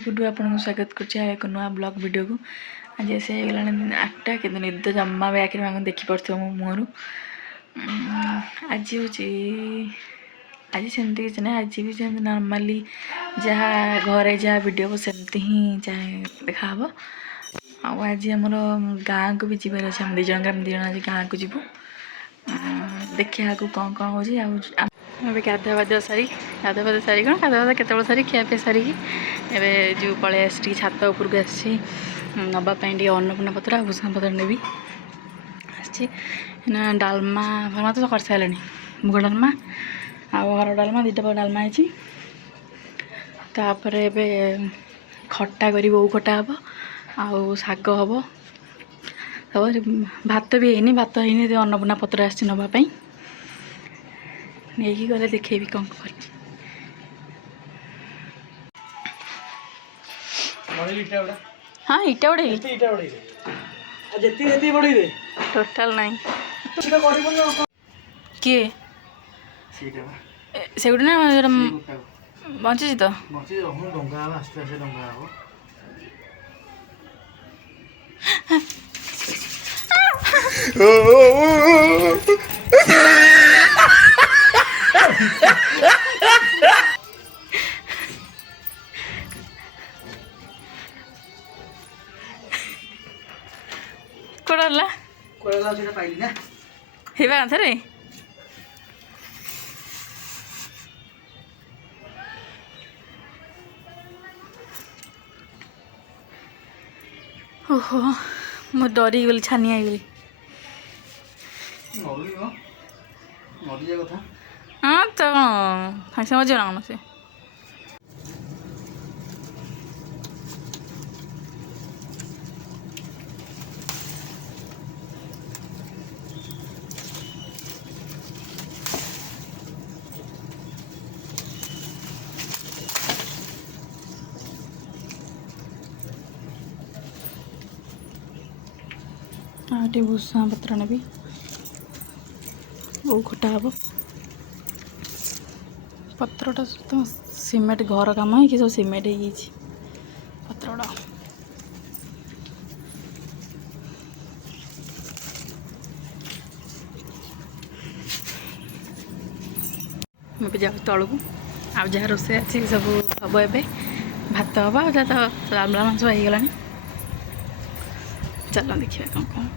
गुडू आपको स्वागत कर नुआ ब्लॉग वीडियो को आज ऐसे गला 8टा कि निद जमा भी आखिर देखिपे मो मुहर आज हूँ आज सेमती किसी ना आज भी सेमती नॉर्मली जहाँ घरे जहाँ वीडियो सेमती ही चाहे देखा आज आमर गाँ को भी जीवार अच्छे हम दिजन आज गाँ को जीवु देखिए आगे कौन कौन हो गाधा बाधा सारी कौन गाधा बाधा केत सारी खियापी सारिकी एवं जो पलि आस छात उपरक आसी नापाई अन्नपूर्णा पत्र आ भूषण पत्र नेबी आना डालमा फालमा तो कर सारे मुग डालमा आर डालमा दुटा डालमा तापर एवं खट्टा करी बो खट्टा हम आउ शाग हम भात भी है भात है अन्नपूर्णा पत्र आसी नापाई नहीं गले देखेबी कौन कर हाँ इटा बढ़े टोटाल नहीं किए से ना बची तो कोड़ला कोड़ला सेटा पाइली ना हेबा थरे ओहो मो डरी गली छानी आई गली हाँ तो खाई मजा ना से आटे भूषण पत्र ने वो खटा हम पत्रटा तो सीमेंट घर कम है कि सब सीमेंट हो पत्रटा मुझे जाऊँ तलू आ जहाँ रोसे अच्छी सब हम ए भात हम जहाँ तो आमला मांस हो गला चलो देखिए कौन कौन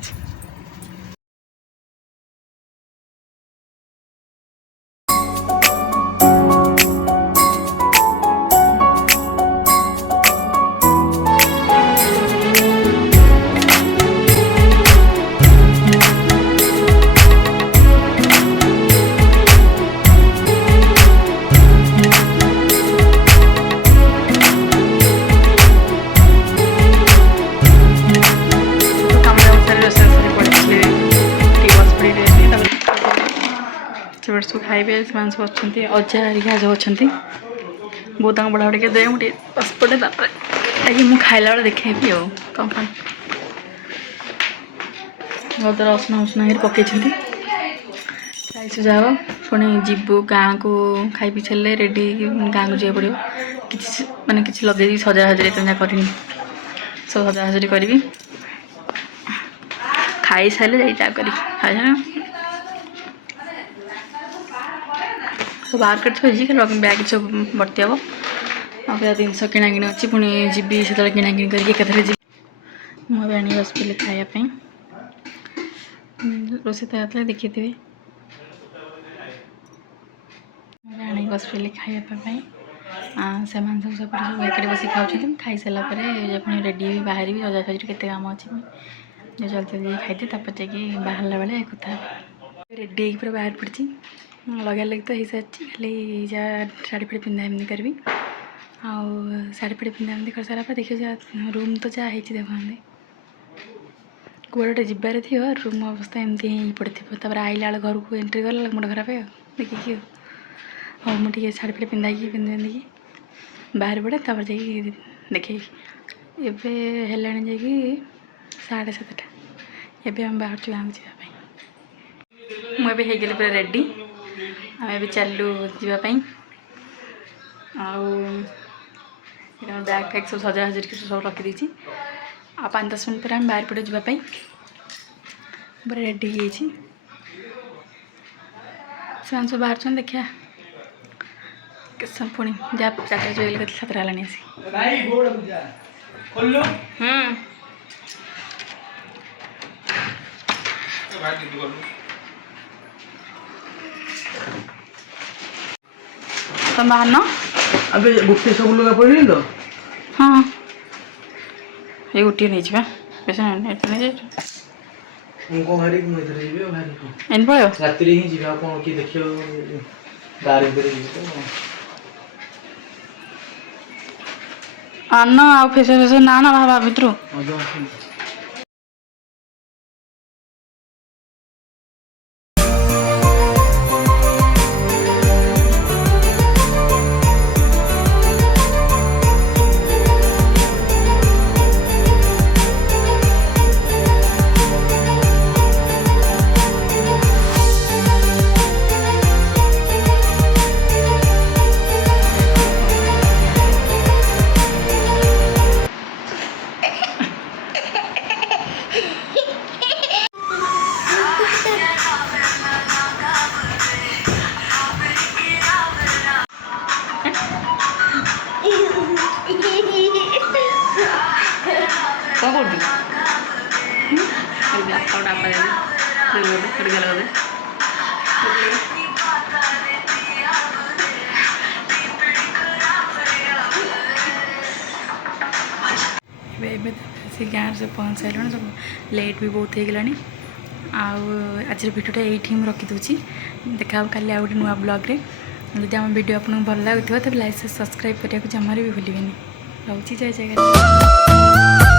सब खाइबे से सब अच्छे अजा हरिका जो अच्छा बहुत बड़ा बड़ा दे मुझे पसपटे ताकि मुझे खाइला बेले देखेबी आ कौन कौन गदर रसुण उष्ण पकई खाई सुझा हम पुणी जीवु गाँ को खाई पी सारे रेडी गाँ को जाए पड़ो कि माने कि लगे सजा हजरी तुम जहाँ कर सब सजा हजरी करी खाई सारे जा कर तो बाहर कर बैग सब भर्ती हम आ जिनस किणाकिणी अच्छी पुणी जी से किणाकिणी करके जी मुझे आनी बसपी खायापी रोसे तो देखी थे आनी बसपी खायापी से सब सब एक बस खाऊँ खाई सारापर पुणी रेडी बाहर सजा सजी के काम अच्छे जो जल्दी जल्दी खाई जाकि बाहर बेले कथा रेडी पूरा बाहर पड़ी लगा लगे तो हो सारी खाली जहाँ शाढ़ी फाड़ी पिंधा एमती करी शाढ़ी फाड़ी पिंधा एमती कर सारापर देखिए रूम तो जहाँ देखते कौटे जबार थी रूम अवस्था एमती ही पड़े आइला घर को एंट्री गला मुंड खराब है देखिए हाँ मुझे शाढ़ी फाड़ी पिंधा पिंधि बाहर पड़े तापर जा देखे एवं जा 7:30 एवं आम बाहर गाँव जावाई मुझे हो पूरा रेडी आम भी चलू जावाई बैग फैग सब सजा हजर के सब रखीदी। आ 5-10 मिनट पर आम बाहर पड़े जावाई पूरा रेडी हो सब बाहर देखा पुणी जहाँ 4टा जोल 7टा है आसी तुम बाहर न अबे गुट्टे सब लगा पड़ी तो हाँ ये गोटे नहीं जा बेस नहीं उनको भारी को इधर जीवे भारी को इन पड़ो रात्रि ही जीवा कोन की देखियो गाड़ी पर जीवे तो अन्न आ फेस ना ना भाव भितर अदो कौन कर ब्लैक आउट आप से गाँव से पहुँच सारे सब लेट भी बहुत हो गलानी आज भिडियोटा ये रखीदे देखा काली आ गए नुआ ब्लॉग्रे जब आम वीडियो आपको भल लगुव तेज लाइक सब्सक्राइब करने को जमार भी भूलें रोचे जय जगह।